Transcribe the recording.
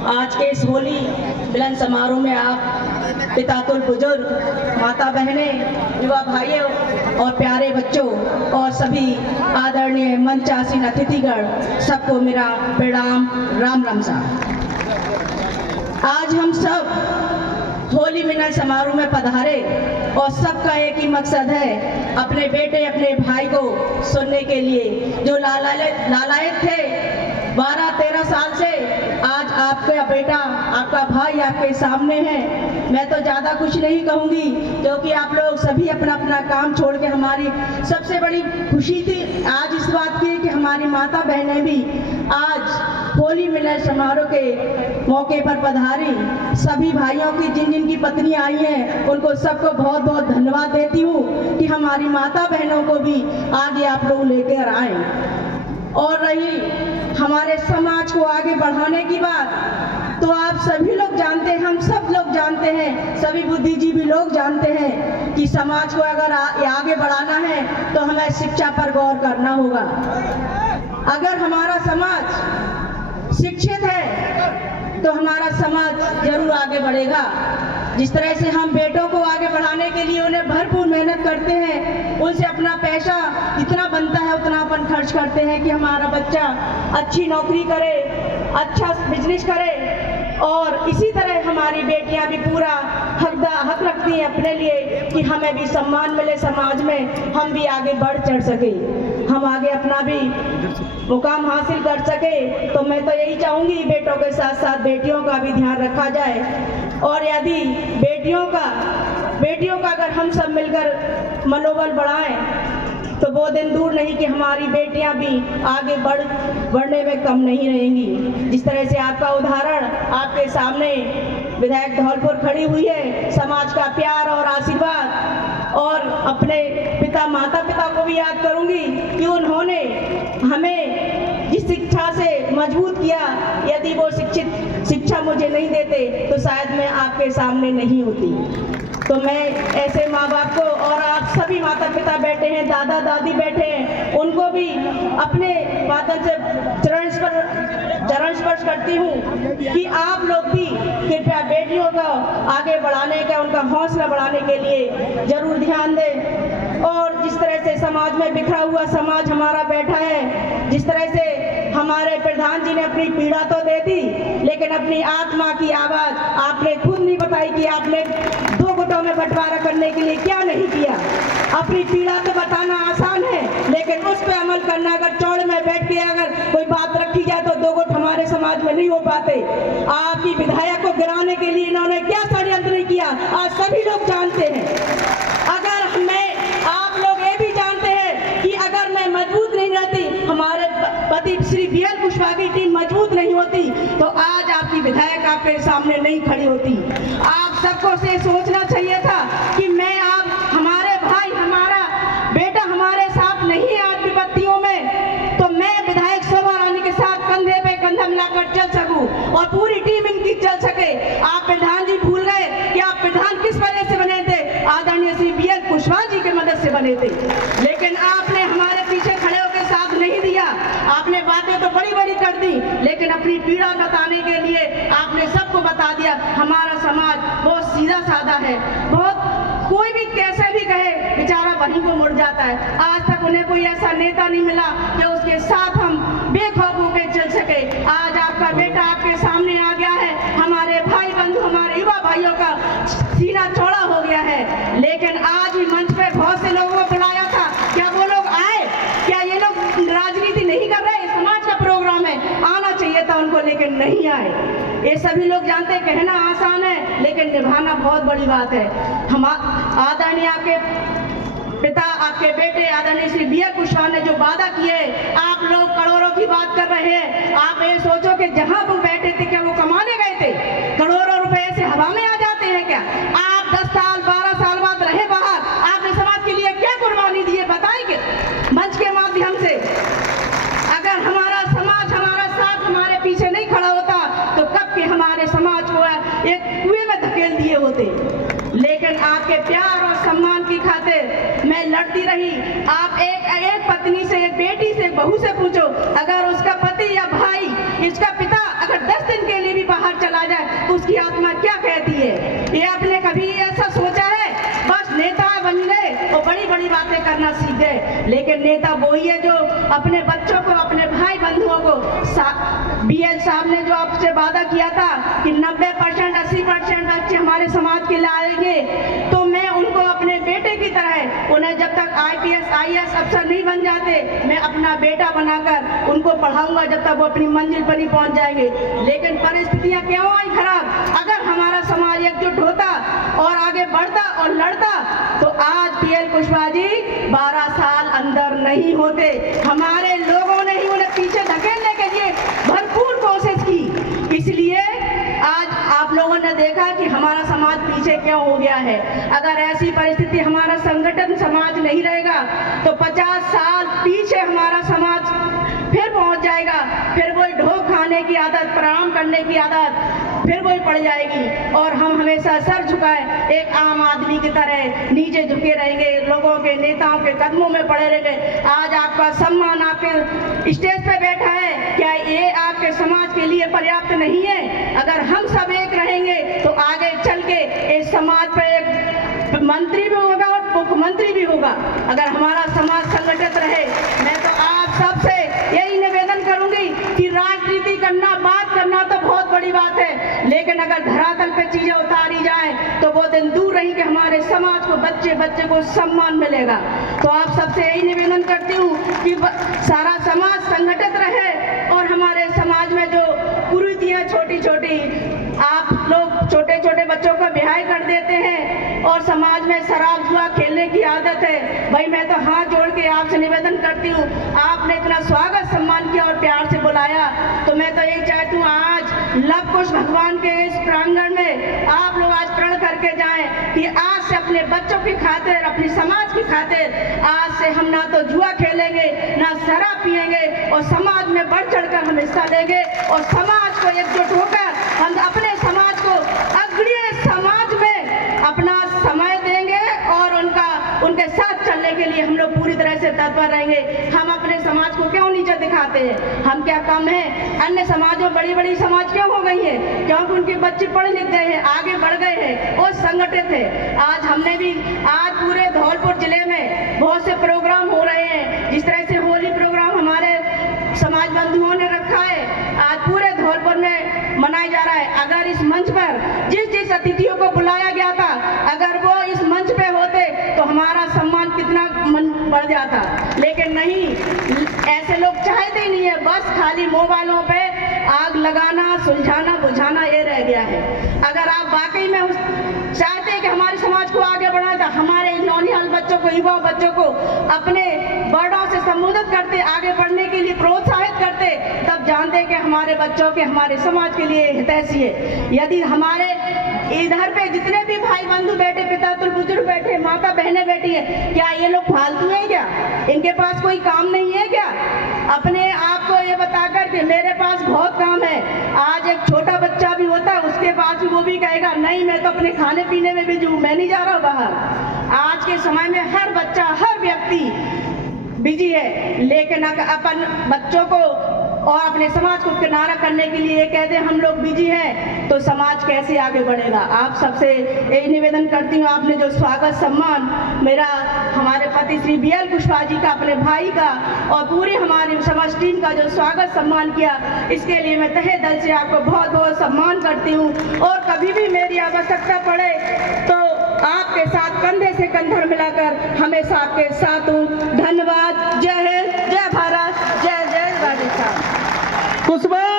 आज के इस होली मिलन समारोह में आप पितातुल बुजुर्ग, माता बहनें, युवा भाइयों और प्यारे बच्चों और सभी आदरणीय मंच आसीन अतिथिगण, सबको मेरा प्रणाम, राम राम साहब। आज हम सब होली मिलन समारोह में पधारे और सबका एक ही मकसद है, अपने बेटे अपने भाई को सुनने के लिए जो लालायत थे 12-13 साल से। आज आपका बेटा, आपका भाई आपके सामने है। मैं तो ज़्यादा कुछ नहीं कहूँगी क्योंकि आप लोग सभी अपना अपना काम छोड़ के, हमारी सबसे बड़ी खुशी थी आज इस बात की कि हमारी माता बहनें भी आज होली मिलन समारोह के मौके पर पधारी। सभी भाइयों की जिन जिन की पत्नी आई हैं उनको सबको बहुत बहुत धन्यवाद देती हूँ कि हमारी माता बहनों को भी आगे आप लोग लेकर आए। और रही हमारे समाज को आगे बढ़ाने की बात, तो आप सभी लोग जानते हैं, हम सब लोग जानते हैं, सभी बुद्धिजीवी लोग जानते हैं कि समाज को अगर आगे बढ़ाना है तो हमें शिक्षा पर गौर करना होगा। अगर हमारा समाज शिक्षित है तो हमारा समाज जरूर आगे बढ़ेगा। जिस तरह से हम बेटों को आगे बढ़ाने के लिए उन्हें भरपूर मेहनत करते हैं, उनसे अपना पैसा जितना बनता है उतना अपन खर्च करते हैं कि हमारा बच्चा अच्छी नौकरी करे, अच्छा बिजनेस करे, और इसी तरह हमारी बेटियां भी पूरा हक रखती हैं अपने लिए कि हमें भी सम्मान मिले समाज में, हम भी आगे बढ़ चढ़ सके, हम आगे अपना भी मुकाम हासिल कर सके। तो मैं तो यही चाहूँगी बेटों के साथ साथ बेटियों का भी ध्यान रखा जाए। और यदि बेटियों का अगर हम सब मिलकर मनोबल बढ़ाएं तो वो दिन दूर नहीं कि हमारी बेटियां भी आगे बढ़ने में कम नहीं रहेंगी। जिस तरह से आपका उदाहरण आपके सामने विधायक धौलपुर खड़ी हुई है, समाज का प्यार और आशीर्वाद, और अपने माता पिता को भी याद करूंगी कि उन्होंने हमें जिस शिक्षा से मजबूत किया, यदि वो शिक्षा मुझे नहीं देते तो शायद मैं आपके सामने नहीं होती। तो मैं ऐसे माँ बाप को, और आप सभी माता पिता बैठे हैं, दादा दादी बैठे हैं, उनको भी अपने वादन से चरण स्पर्श करती हूँ कि आप लोग भी कृपया बेटियों को आगे बढ़ाने का, उनका हौसला बढ़ाने के लिए जरूर ध्यान दें। और जिस तरह से समाज में बिखरा हुआ समाज हमारा बैठा है, जिस तरह से हमारे प्रधान जी ने अपनी पीड़ा तो दे दी, लेकिन अपनी आत्मा की आवाज आपने खुद नहीं बताई कि आपने 2 गुटों में बंटवारा करने के लिए क्या नहीं किया। अपनी पीड़ा तो बताना आसान है, लेकिन उस पर अमल करना, अगर चौड़ में बैठ के अगर कोई बात रखी जाए तो 2 गुट हमारे समाज में नहीं हो पाते। आपकी विधायक को गिराने के लिए इन्होंने क्या षड्यंत्र नहीं किया, आज सभी लोग जानते हैं। अगर आप लोग ये भी जानते हैं कि अगर मैं मजबूत नहीं रहती, हमारे पति श्री BL कुशवाहा की टीम मजबूत नहीं होती, तो आज आपकी विधायक आपके सामने नहीं खड़ी होती। आप सबको से सोचना चाहिए था कि हमारे भाई, हमारा बेटा हमारे साथ नहीं है आज विपत्तियों में, तो मैं विधायक शोभा रानी के साथ कंधे पे कंधा मिलाकर चल सकूं और पूरी टीम इनकी चल सके। आप प्रधान जी भूल गए कि आप प्रधान किस वजह से बने थे, आदरणीय श्री BL कुशवाहा जी की मदद से बने थे, लेकिन आपने हमारे पीछे खड़े होकर साथ नहीं दिया। आपने बातें तो बड़ी बड़ी कर दी, लेकिन अपनी पीड़ा बताने के लिए आपने सबको बता दिया। हमारा समाज बहुत सीधा साधा है, कोई भी कैसे भी कहे बेचारा वहीं को मुड़ जाता है। आज तक उन्हें कोई ऐसा नेता नहीं मिला कि उसके साथ हम बेखौफ होकर चल सके। आज आपका बेटा आपके सामने आ गया है, हमारे भाई बंधु, हमारे युवा भाइयों का सीना चौड़ा हो गया है, लेकिन आज भी मंच पे बहुत से लोगों को बुलाया था, क्या वो लोग आए? क्या ये लोग राजनीति नहीं कर रहे? समाज का प्रोग्राम है, आना चाहिए था उनको, लेकिन नहीं आए। ये सभी लोग जानते हैं, कहना आसान है लेकिन निभाना बहुत बड़ी बात है। हम आदरणीय आपके पिता, आपके बेटे आदरणीय श्री BL कुशवाहा ने जो वादा किए, आप लोग करोड़ों की बात कर रहे हैं। आप ये सोचो कि जहां वो बैठे थे क्या वो कमाने गए थे? करोड़ों रुपए से हवा में आ जाते हैं क्या? आप 10 साल 12 साल बाद रहे बाहर, आपने समाज के लिए क्या कुर्बानी दी है बताएंगे मंच के माध्यम से? अगर हमारा समाज, हमारा साथ, हमारे पीछे नहीं खड़ा होता तो कब के हमारे समाज को एक कुएं में धकेल दिए होते। लेकिन आपके प्यार और सम्मान की खातिर मैं लड़ती रही। आप एक पत्नी से, एक बेटी से, एक बहू से पूछो, अगर उसका पति या भाई, इसका पिता अगर 10 दिन के के लिए भी बाहर चला जाए तो उसकी आत्मा क्या कहती है? ये आपने कभी ऐसा सोचा है? बस नेता बन गए और बड़ी बड़ी बातें करना सीख गए, लेकिन नेता वही है जो अपने बच्चों को, अपने भाई बंधुओं को, BL साहब ने जो आपसे वादा किया था कि 90% 80% बच्चे हमारे समाज के लिए आएंगे, तो मैं उनको अपने बेटे की तरह, उन्हें जब तक IPS IAS अफसर नहीं बन जाते, मैं अपना बेटा बनाकर उनको पढ़ाऊंगा जब तक वो अपनी मंजिल पर नहीं पहुंच जाएंगे। लेकिन परिस्थितियां क्यों आई खराब? अगर हमारा समाज एकजुट होता और आगे बढ़ता और लड़ता तो आज PL कुशवाहा जी 12 साल अंदर नहीं होते। हमारे लोगों ने ही उन्हें पीछे धकेलने के लिए भरपूर कोशिश की, इसलिए आज आप लोगों ने देखा कि हमारा समाज पीछे क्यों हो गया है। अगर ऐसी परिस्थिति, हमारा संगठन समाज नहीं रहेगा तो 50 साल पीछे हमारा समाज फिर पहुंच जाएगा, फिर वही ढोक खाने की आदत, प्रणाम करने की आदत फिर वही पड़ जाएगी और हम हमेशा सर झुकाए एक आम आदमी की तरह नीचे झुके रहेंगे, लोगों के, नेताओं के कदमों में पड़े रहेंगे। आज आपका सम्मान आपके स्टेज पे बैठा है, क्या ये आपके समाज के लिए पर्याप्त नहीं है? अगर हम सब एक रहेंगे तो आगे चल के इस समाज पे एक मंत्री भी होगा और मुख्यमंत्री भी होगा। अगर हमारा समाज संगठित रहे, मैं तो आप सबसे यही निवेदन करूंगी कि राजनीति करना, बात करना तो बहुत बड़ी बात है, लेकिन अगर धरातल पे चीजें उतारी जाएं तो वो दिन दूर रही कि हमारे समाज को, बच्चे बच्चे को सम्मान मिलेगा। तो आप सबसे यही निवेदन करती हूँ कि सारा समाज संगठित रहे और हमारे समाज में जो कुरीतियां छोटी छोटी, आप लोग छोटे छोटे बच्चों को ब्याह कर देते हैं और समाज में शराब जुआ खेलने की आदत है। भाई मैं तो हाथ जोड़ के आपसे निवेदन करती हूँ, आपने इतना स्वागत सम्मान किया और प्यार से बुलाया, तो मैं तो यही चाहती हूँ आज लव कुश भगवान के इस प्रांगण में आप लोग आज प्रण करके जाएं कि आज से अपने बच्चों की खातिर, अपनी समाज की खातिर आज से हम ना तो जुआ खेलेंगे, ना शराब पिएंगे और समाज में बढ़ चढ़कर हम हिस्सा लेंगे और समाज को एकजुट होकर हम अपने समाज को अग्रणी समाज में अपना समय देंगे और उनके साथ चलने के लिए हम लोग पूरी तरह से तत्पर रहेंगे। हम अपने समाज को क्यों नीचे दिखाते हैं? हम क्या कम है? अन्य समाजों, बड़ी बड़ी समाज क्यों हो गई है? क्योंकि उनके बच्चे पढ़ लिख गए हैं, आगे बढ़ गए हैं और संगठित है। आज हमने भी, आज पूरे धौलपुर जिले में बहुत से प्रोग्राम हो रहे हैं, जिस तरह से होली प्रोग्राम हमारे समाज बंधुओं ने रखा है, आज पूरे धौलपुर में मनाया जा रहा है। अगर इस मंच पर जिस अतिथियों को बुलाया गया था, अगर वो इस मंच पे होते तो हमारा सम्मान कितना बढ़ जाता, लेकिन नहीं, ऐसे लोग चाहते ही नहीं है। बस खाली मोबाइलों पे आग लगाना, सुलझाना, बुझाना ये रह गया है। अगर आप वाकई में चाहते हैं कि हमारे समाज को आगे बढ़ाना, तो हमारे नौनिहाल बच्चों को, युवा बच्चों को अपने बड़ों से संबोधित करते, आगे बढ़ने के लिए प्रोत्साहित करते, तब जानते कि हमारे बच्चों के, हमारे समाज के लिए हितैषी है। यदि हमारे इधर पे जितने भी भाई बंधु बैठे, पिता तो बुजुर्ग बैठे, माता बहनें बैठी हैं, क्या ये लोग फालतू हैं क्या? इनके पास कोई काम नहीं है क्या? अपने आप को ये बताकर कि मेरे पास बहुत काम है। आज एक छोटा बच्चा भी होता है, उसके पास भी वो भी कहेगा नहीं मैं तो अपने खाने पीने में बिजी हूँ, मैं नहीं जा रहा बाहर। आज के समय में हर बच्चा, हर व्यक्ति बिजी है, लेकिन अपन बच्चों को और अपने समाज को किनारा करने के लिए कहते हैं हम लोग बिजी हैं, तो समाज कैसे आगे बढ़ेगा? आप सबसे यही निवेदन करती हूँ, आपने जो स्वागत सम्मान मेरा, हमारे पति श्री BL कुशवाहा जी का, अपने भाई का और पूरी हमारी समाज टीम का जो स्वागत सम्मान किया, इसके लिए मैं तहे दिल से आपको बहुत बहुत सम्मान करती हूँ। और कभी भी मेरी आवश्यकता पड़े तो आपके साथ कंधे से कंधा मिलाकर हमेशा आपके साथ हूँ। धन्यवाद। जय हिंद, जय भारत, जय जय राजस्थान। कुशवाहा